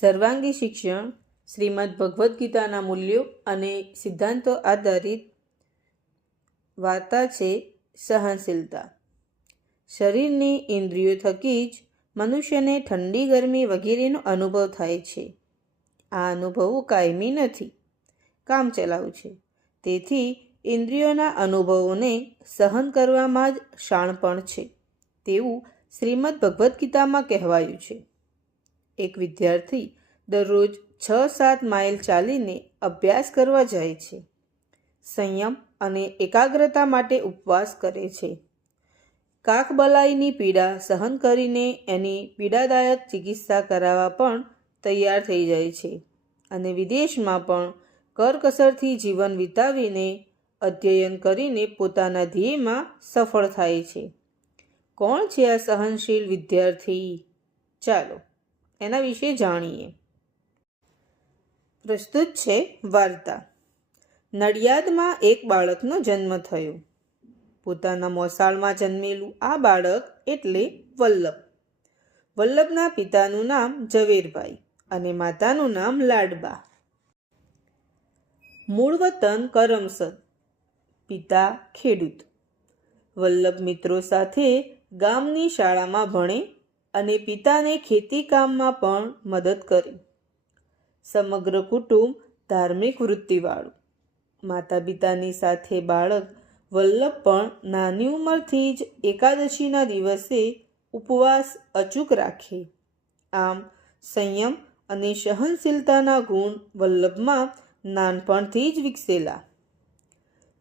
સર્વાંગી શિક્ષણ, શ્રીમદ ભગવદ્ ગીતાના મૂલ્યો અને સિદ્ધાંતો આધારિત વાર્તા છે સહનશીલતા. શરીરની ઇન્દ્રિયો થકી જ મનુષ્યને ઠંડી ગરમી વગેરેનો અનુભવ થાય છે. આ અનુભવો કાયમી નથી કામચલાઉ છે. તેથી ઇન્દ્રિયોના અનુભવોને સહન કરવામાં જ શાણપણ છે. તેવું શ્રીમદ ભગવદ્ ગીતામાં કહેવાયું છે. એક વિદ્યાર્થી દરરોજ છ સાત માઇલ ચાલીને અભ્યાસ કરવા જાય છે. સંયમ અને એકાગ્રતા માટે ઉપવાસ કરે છે. કાકબલાઈની પીડા સહન કરીને એની પીડાદાયક ચિકિત્સા કરાવવા પણ તૈયાર થઈ જાય છે અને વિદેશમાં પણ કરકસરથી જીવન વિતાવીને અધ્યયન કરીને પોતાના ધ્યેયમાં સફળ થાય છે. કોણ છે આ સહનશીલ વિદ્યાર્થી? ચાલો એના વિશે જાણીએ. પ્રસ્તુત છે વાર્તા. નડિયાદમાં એક બાળકનો જન્મ થયો. પોતાના મોસાળમાં જન્મેલું આ બાળક એટલે વલ્લભ. વલ્લભના પિતાનું નામ ઝવેરભાઈ અને માતાનું નામ લાડબા. મૂળ વતન કરમસદ. પિતા ખેડૂત. વલ્લભ મિત્રો સાથે ગામની શાળામાં ભણે અને પિતાને ખેતી કામમાં પણ મદદ કરી. સમગ્ર કુટુંબ ધાર્મિક વૃત્તિવાળું. માતા પિતાની સાથે બાળક વલ્લભ પણ નાની ઉંમરથી જ એકાદશીના દિવસે ઉપવાસ અચૂક રાખે. આમ, સંયમ અને સહનશીલતાના ગુણ વલ્લભમાં નાનપણથી જ વિકસેલા.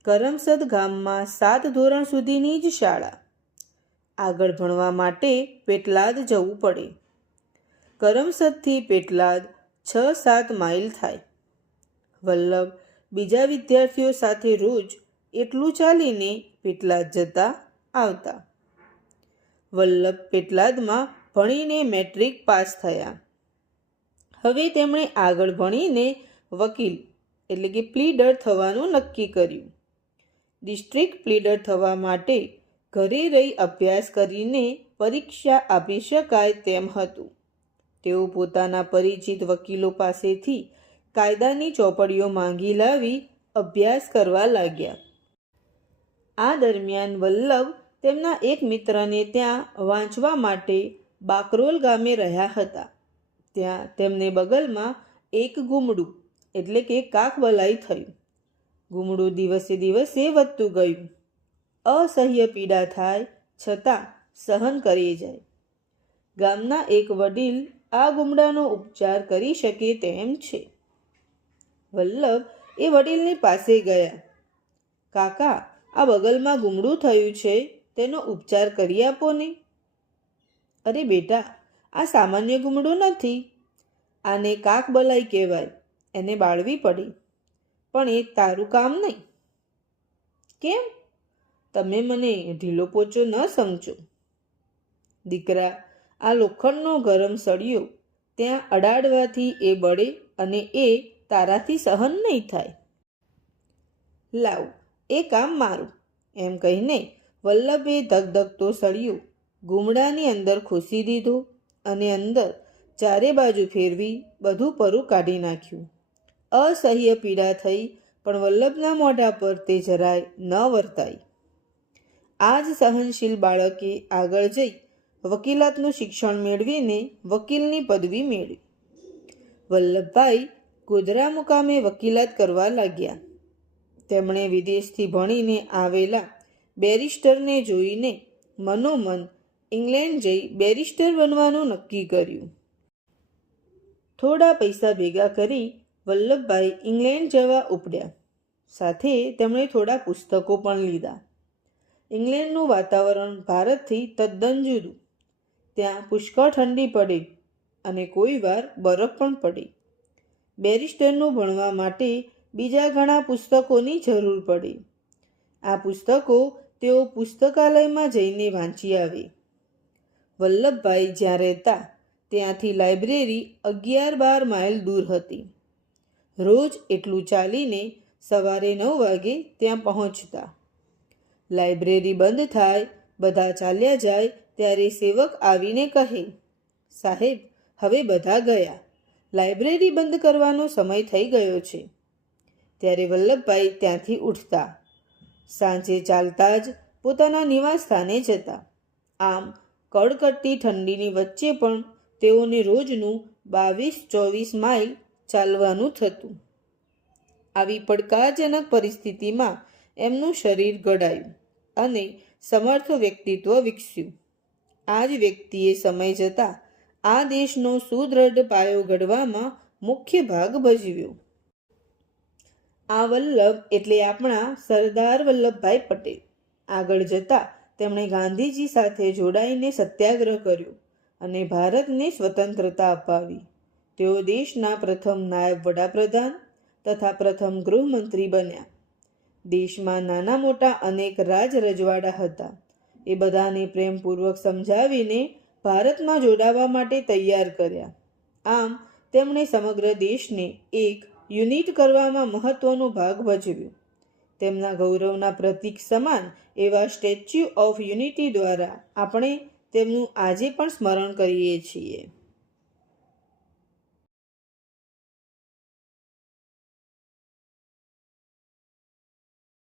કરમસદ ગામમાં સાત ધોરણ સુધીની જ શાળા. આગળ ભણવા માટે પેટલાદ જવું પડે. કરમસદથી પેટલાદ છ સાત માઇલ થાય. વલ્લભ, બીજા વિદ્યાર્થીઓ સાથે રોજ એટલું ચાલીને પેટલાદ જતા આવતા. વલ્લભ પેટલાદમાં ભણીને મેટ્રિક પાસ થયા. હવે તેમણે આગળ ભણીને વકીલ, એટલે કે પ્લીડર થવાનું નક્કી કર્યું. ડિસ્ટ્રિક્ટ પ્લીડર થવા માટે ઘરે રહી અભ્યાસ કરીને પરીક્ષા આપી શકાય તેમ હતું. તેઓ પોતાના પરિચિત વકીલો પાસેથી કાયદાની ચોપડીઓ માંગી લાવી અભ્યાસ કરવા લાગ્યા. આ દરમિયાન વલ્લભ તેમના એક મિત્રને ત્યાં વાંચવા માટે બાકરોલ ગામે રહ્યા હતા. ત્યાં તેમને બગલમાં એક ગુમડું, એટલે કે કાકબલાઈ થયું. ગુમડું દિવસે દિવસે વધતું ગયું. અસહ્ય પીડા થાય છતાં સહન કરી જાય. ગામના એક વડીલ આ ગુમડાનો ઉપચાર કરી શકે તેમ છે. વલ્લભ એ વડીલની પાસે ગયા. કાકા, આ બગલમાં ગુમડું થયું છે, તેનો ઉપચાર કરી આપો ને. અરે બેટા, આ સામાન્ય ગુમડું નથી. આને કાકબલાઈ કહેવાય, એને બાળવી પડી. પણ એ તારું કામ નહીં. કેમ? તમે મને ઢીલો પોચો ન સમજો. દીકરા, આ લોખંડનો ગરમ સળિયો ત્યાં અડાડવાથી એ બળે અને એ તારાથી સહન નહીં થાય. લાવ, એ કામ મારું. એમ કહીને વલ્લભે ધગધગતો સળિયો ગુમડાની અંદર ખોસી દીધો અને અંદર ચારે બાજુ ફેરવી બધું પરું કાઢી નાખ્યું. અસહ્ય પીડા થઈ પણ વલ્લભના મોઢા પર તે જરાય ન વર્તાઈ આ જ સહનશીલ બાળકે આગળ જઈ વકીલાતનું શિક્ષણ મેળવીને વકીલની પદવી મેળવી. વલ્લભભાઈ ગોધરા મુકામે વકીલાત કરવા લાગ્યા. તેમણે વિદેશથી ભણીને આવેલા બેરિસ્ટરને જોઈને મનોમન ઇંગ્લેન્ડ જઈ બેરિસ્ટર બનવાનું નક્કી કર્યું. થોડા પૈસા ભેગા કરી વલ્લભભાઈ ઇંગ્લેન્ડ જવા ઉપડ્યા. સાથે તેમણે થોડા પુસ્તકો પણ લીધા. ઇંગ્લેન્ડનું વાતાવરણ ભારતથી તદ્દન જુદું ત્યાં પુષ્કળ ઠંડી પડે અને કોઈ વાર બરફ પણ પડે. બેરિસ્ટરનું ભણવા માટે બીજા ઘણા પુસ્તકોની જરૂર પડે. આ પુસ્તકો તેઓ પુસ્તકાલયમાં જઈને વાંચી આવે. વલ્લભભાઈ જ્યાં રહેતા ત્યાંથી લાઇબ્રેરી અગિયાર બાર માઇલ દૂર હતી. રોજ એટલું ચાલીને સવારે નવ વાગે ત્યાં પહોંચતા. લાઇબ્રેરી બંધ થાય, બધા ચાલ્યા જાય, ત્યારે સેવક આવીને કહે, સાહેબ, હવે બધા ગયા. લાઇબ્રેરી બંધ કરવાનો સમય થઈ ગયો છે. ત્યારે વલ્લભભાઈ ત્યાંથી ઉઠતા. સાંજે ચાલતા જ પોતાના નિવાસ સ્થાને જતા. આમ કડકડતી ઠંડીની વચ્ચે પણ તેઓને રોજનું બાવીસ ચોવીસ માઇલ ચાલવાનું થતું. આવી પડકારજનક પરિસ્થિતિમાં એમનું શરીર ઘડાયું અને સમર્થ વ્યક્તિત્વ વિકસ્યું. આ જ વ્યક્તિએ સમય જતાં આ દેશનો સુદૃઢ પાયો ઘડવામાં મુખ્ય ભાગ ભજવ્યો. આ વલ્લભ એટલે આપણા સરદાર વલ્લભભાઈ પટેલ. આગળ જતા તેમણે ગાંધીજી સાથે જોડાઈને સત્યાગ્રહ કર્યો અને ભારતને સ્વતંત્રતા અપાવી. તેઓ દેશના પ્રથમ નાયબ વડાપ્રધાન તથા પ્રથમ ગૃહમંત્રી બન્યા. દેશમાં નાના મોટા અનેક રાજ રજવાડા હતા. એ બધાને પ્રેમપૂર્વક સમજાવીને ભારતમાં જોડાવા માટે તૈયાર કર્યા. આમ, તેમણે સમગ્ર દેશને એક યુનિટ કરવામાં મહત્વનો ભાગ ભજવ્યો. તેમના ગૌરવના પ્રતીક સમાન એવા સ્ટેચ્યુ ઓફ યુનિટી દ્વારા આપણે તેમનું આજે પણ સ્મરણ કરીએ છીએ.